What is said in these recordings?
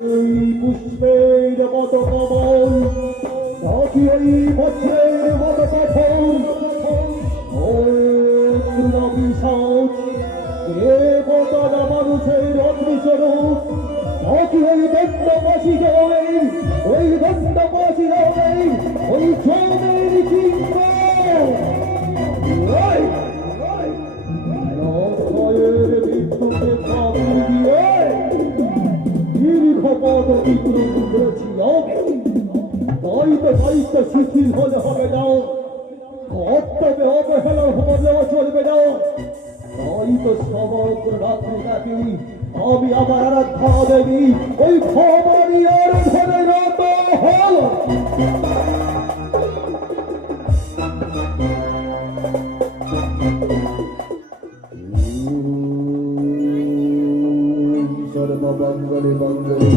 এই পুষ্পের মতো কমল নাকি এই বজ্রের মতো কঠোর বিশাচ দেবতারা মানুষের অগ্নিস্বরূপ নাকি ওই দণ্ডবাসী জয় ওই দণ্ডবাসী জয় ওই জমের চিহ্ন বিদ্যুতে কাপড় দিয়ে দীর্ঘ পথ অতিক্রম করেছি দায়িত্ব শিথিল হলে হবে না কর্তব্যে অবহেলা হলেও চলবে না তাই তো সমগ্র রাত্রি ব্যাপী আমি আমার আরাধ্যা দেবী ওই খবরই আরাধনে রত হল সর্বমঙ্গলে মঙ্গলে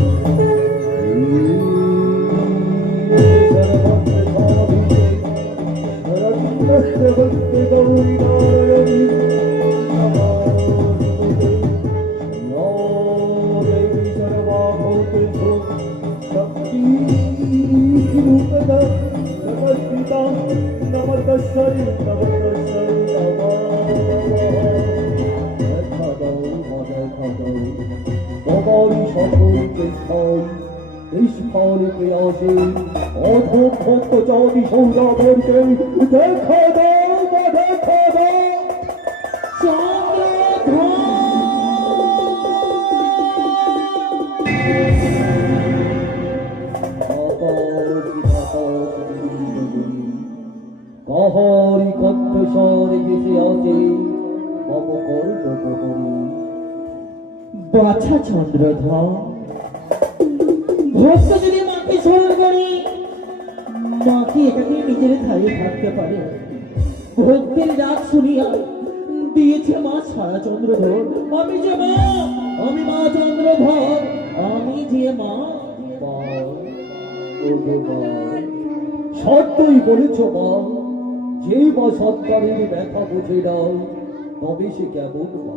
ভক্তি গৌরী নারায়ণী দেবী সর্বভূতেষু শক্তি রূপদা নমস্কৃতা নমস্তস্যৈ নমস্তস্যৈ তোমারই সকল চেষ্টায় নিষ্ফলকে আসে অধঃভক্ত জাতি সৌরভকে দেখা দাও বা দেখা দাও কাহারি কণ্ঠস্বরে ভেসে আসে মম কর্ণপ্রহরী বাছা চন্দ্রধর ভক্ত যদি মাকে স্মরণ করে মাকে এটাকে নিজের ধারে থাকতে পারে ভক্তের ডাক শুনিয়া দিয়েছে মা সারা চন্দ্রধর আমি যে মা আমি মা চন্দ্রধর আমি যে মা সত্যই বলেছ মা যেই মা সন্তানের ব্যথা বুঝে নাও তবে সে কেমন মা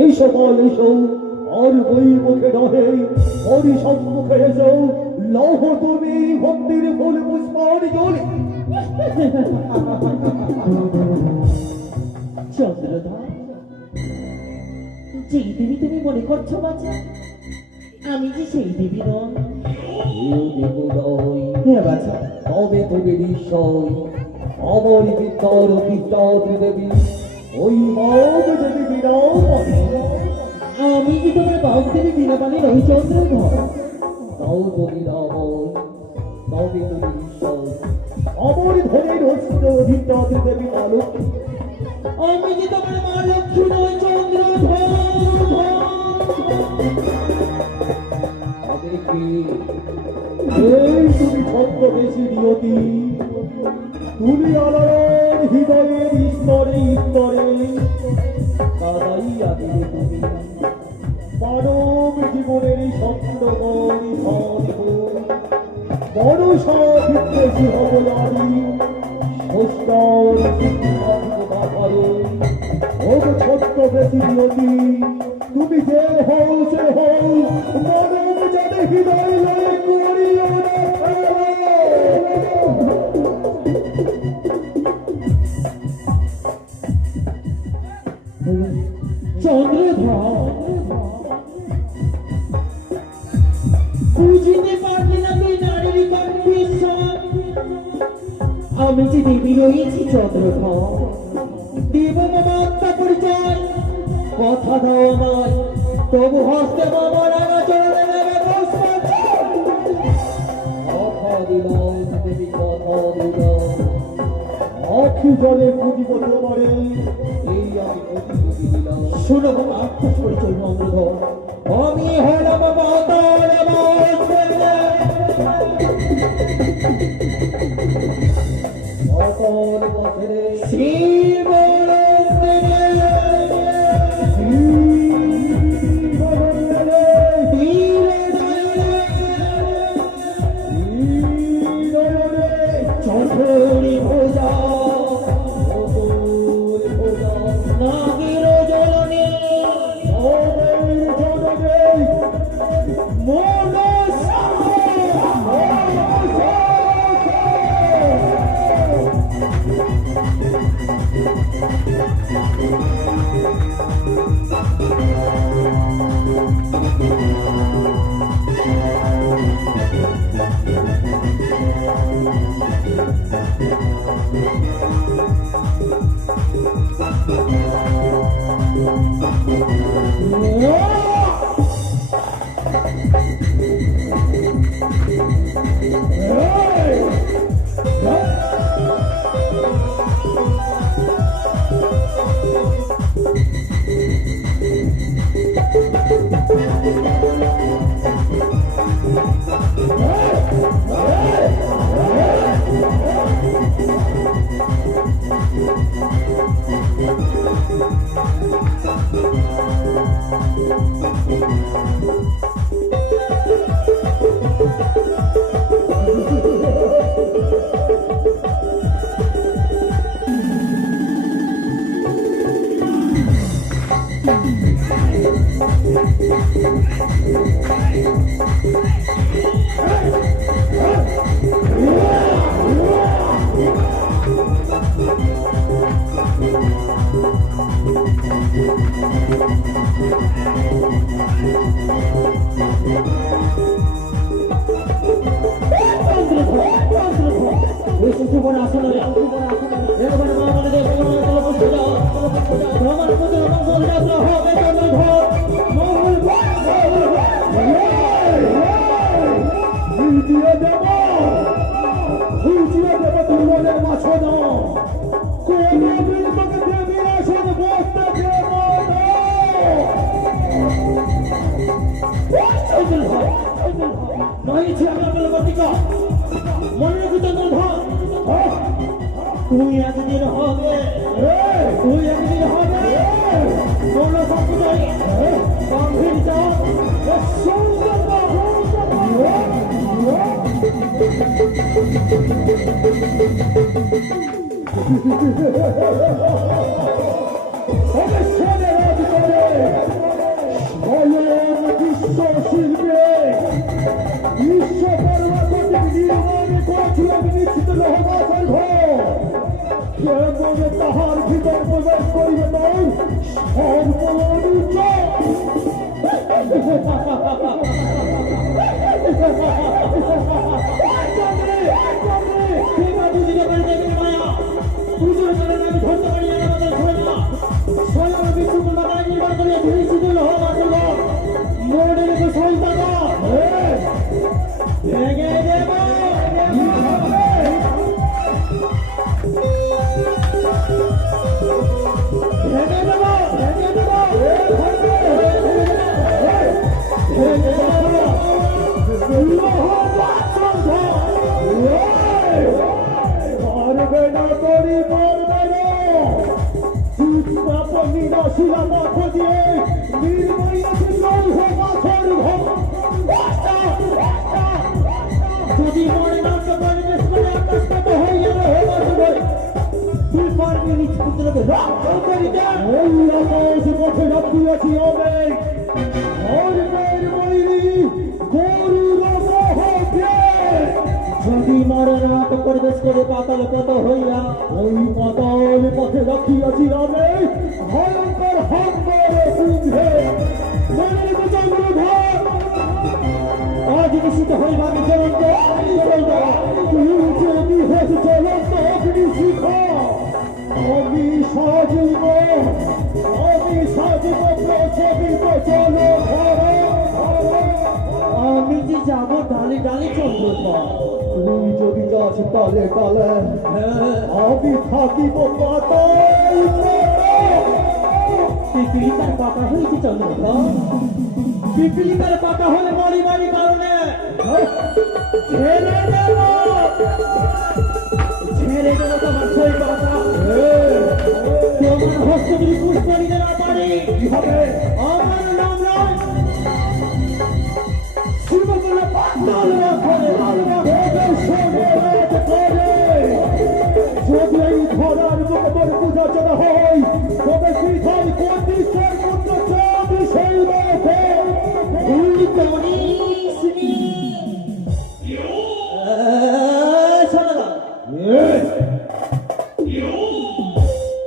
এই সময় এসো আর বই মুখে নহে হরি সম্মুখে এসো লৌহ তুমি ভক্তির ফুল পুষ্পাঞ্জলি চন্দ্রধর যেই দেবী তুমি মনে করছো বাচ্চা আমি যে সেই দেবী নয় হ্যাঁ বাচ্চা তবে তুমি নিশ্চয় আমার বিদ্যার বিদ্যাত্রী দেবী ওই বাগ দেবী বিনাপানি আমি কি তোমার বাগ দেবী বিনাপানি নই চন্দ্রধর তাও তুমি নাময় তবে তুমি নিশ্চয় আমার ধনের অস্ত্র বিদ্যাত্রী দেবী মা লক্ষ্মী আমি কি তোমার মা লক্ষ্মী নই চন্দ্রধর তবে কি এই তুমি ছদ্মবেশী নিয়তি তুমি আলোড়ন হৃদয়ের স্তরে স্তরে কাদাইয়া দিলে তুমি মানব জীবনের স্বপ্নময় বড় সবিদ্বেষী হবলারি ষষ্ঠার শিক্ষারে ও ছদ্মবেশী নিয়তি তুমি যে হও সে হও মানব জানে হৃদয় লয়ে করিও না চন্দ্রধর বুঝিতে পারলি না তুই নারীর কণ্ঠস্বর আমি যে দেবী রয়েছি চন্দ্রধর দেব মামা আত্মা পরিচয় কথা দাও আমায় তবু হস্তে মামা রাঙা চরণে নেবে কথা দিলাম দেবী কথা দিলাম আখি জলে পুজিব তোমারে এই আমি প্রতিশ্রুতি দিলাম শোনো মামা আত্মা পরিচয় চন্দ্রধর আমি হলাম মাতার শ্রী চন্দ্রী পূজা নাগির জলনে মোর তুই একদিন হবে কোনো সম্প্রদায় গম্ভীর যাও বিশ্ব শিল্পে বিশ্ব পর্বত নির্মাণে করেছিলেন নিশ্চিত লোহমাছের ঘর কেমন তাহার ভিতর প্রবেশ করিবে নাই সর্বনিচ যদি মনে না পরিবেশ করে আকাশগত হইয়া তুই পারবি নিজ পুত্রকে রক্ষা করিতে ওই আকাশ পথে রাখিয়াছি আমি ধর্মের বৈরী গরুর মহকে যদি মরে না পরিবেশ করে পাতাল পত হইয়া ওই পাতাল পথে রাখিয়াছি আমি ভয়ঙ্কর হাঙ্গর কুম্ভে মনের চন্দ্রধর আজ নিশ্চিত হইবা আমি চলন্ত তুই যদি হয়েছে চলন্ত অগ্নি শিখা আমি সাজিব প্রচলিত চল আমি যে যাবো ডালে ডালে চন্দ্র তুই যদি যাস তালে তালে আমি থাকিব পাতাল পিপিলি তার পাতা হয়েছে চন্দ্র পিপিলি তার পাতা হলে বাড়ি বাড়ি কারণে ছেড়ে দেব তোমার সই কথা তোমার হস্তগুলি পুষ্প দিতে না পারি আমার নাম নয় শিবগুলো পাতাল রাখে যদি এই ধরার মুখের পূজা চলা হয় তবে শিখাই কোটিশ্বর পুত্র চাঁদ সেই মুখে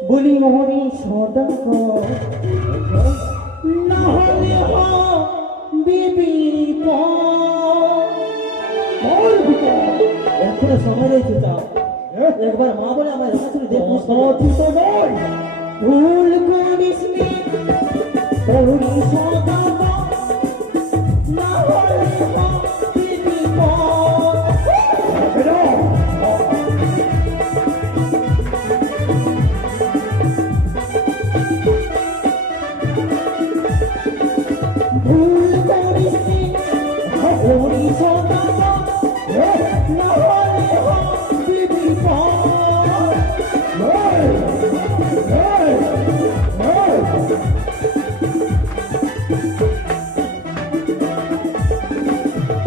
বলি মোহনী সদা না হলে এখনো সময় রয়েছে চাও একবার মা বলে আমার রাখাশুনি দেখবো ভুল করিস না হলে ওরি সদাগর না হলে হবে বিপদ।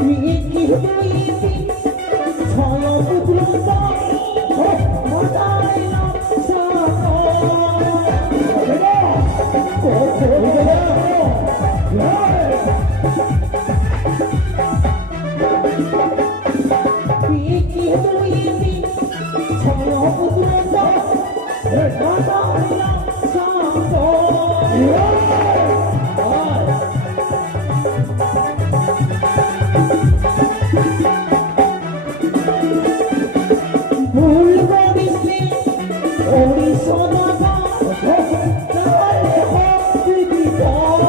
মিকি হইবি ছয় পুত্র মজাইলাম মিকি হইবি ছয় পুত্র মজাইলাম ভুল করিসনি ওরি সদাগর নাহলে হবে বিপদ।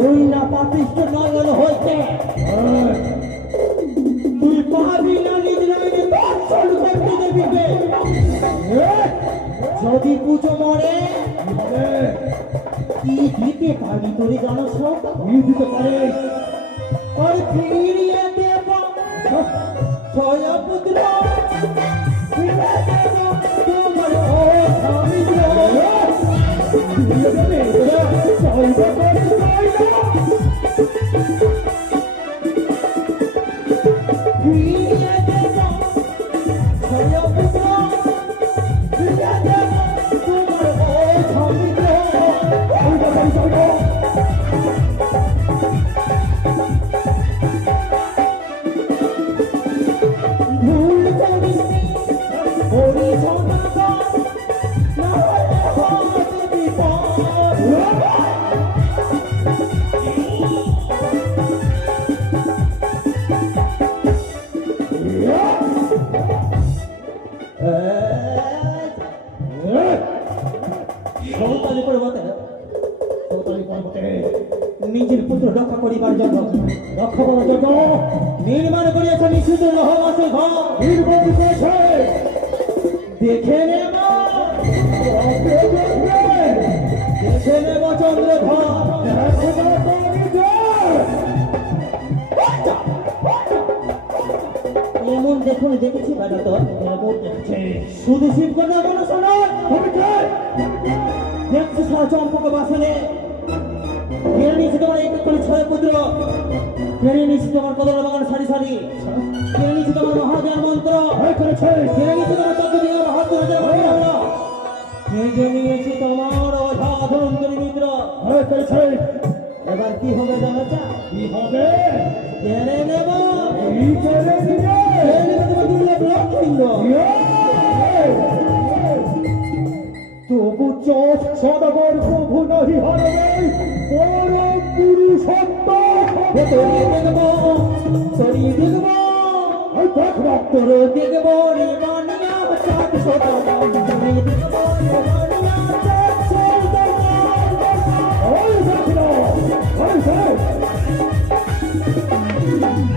ওই না পাপিষ্ট নয়ন হইতে তুই পাবি না নিজ নামে দর্শন করতে দেবিকে। যদি পুজো মরে কি দিতে পারি তোরে জানো কি দিতে পারে? আর ফিরিয়ে দেব ছয় পুত্র ফিরিয়ে দেব তোমার ও স্বামী ফিরিয়ে দেব ছয় পুত্র ফিরিয়ে দেব তোমার ও স্বামী। ভুল করিসনি ওরি সদাগর নাহলে হবে বিপদ। সৌতালি পর্বতে নিজের পুত্র রক্ষা করিবার জন্য নির্মাণ করিয়াছে নিষিদ্ধ রহমাসে ঘর। দেখে নেব চন্দ্রধর। এমন দেখুন দেখেছি বেটা তোর শুধু শিব কথা কোনো শোনো দেখছি সারা চম্পক বাসনে কেড়ে নিয়েছি তোমার এক করে ছয় পুত্র, কেড়ে নিয়েছি তোমার কদল বাগান সারি সারি, কেড়ে নিয়েছি তোমার মহাজান মন্ত্র, কেড়ে নিয়েছি তোমার চন্দ্রদিগা মহাত্ম কেড়ে নিয়েছি তোমার অধাধন্তরী মিত্র। এবার কি হবে জানো চা? কি হবে? কেড়ে নেব কেড়ে নিবে তোমার দুর্লভ লক্ষ্মীন্দ্র। তবু চোখ সদাগর প্রভু নাহি হারাবে পরম পুরুষত্ব। তোরে দেখবো তোরে দেখবো তোর দেখবো রে মানিয়া চাঁদ সোতা তোরে দেখবো রে মানিয়া চাঁদ সোতা।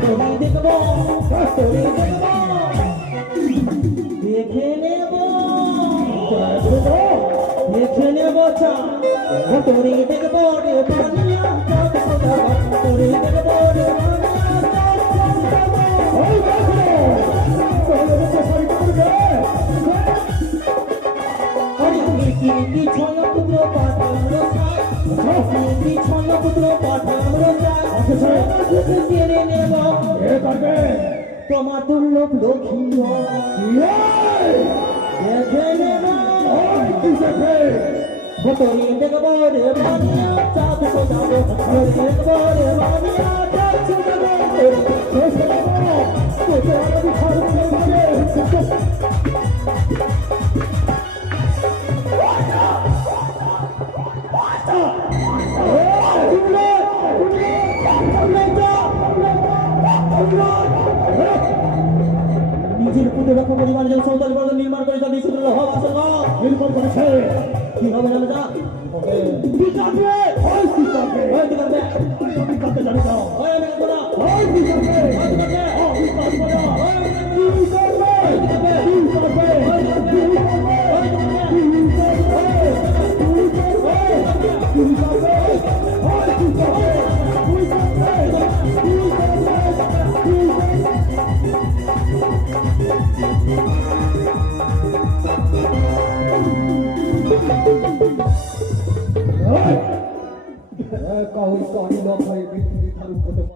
তোরে দেখবো দেখে নেব দেখে নেব চাঁদ তোরে দেখবো রে মানিয়া চাঁদ সোতা তোরে দেখবো রে মানিয়া চাঁদ সোতা। কি ছয় পুত্র পাঠানো কি ছয় পুত্র পাঠানো কেড়ে নেব তোমার দুর্লভ লক্ষ্মী দেখে নেব তোরে দেখবো রে মানিয়া চাঁদ সোজাবো তোরে দেখবো রে মানিয়া চাঁদ সোজাবো। নিজের পুত্র রক্ষা পরিবার যেন সৌতালি পর্বত নির্মাণ করে তাদের শুধু হওয়া আসা নির্মাণ করেছে। কি হবে জানো যা? জানি না একা ওই তারি লখায় পৃথিবী ধারণ করতে পারে।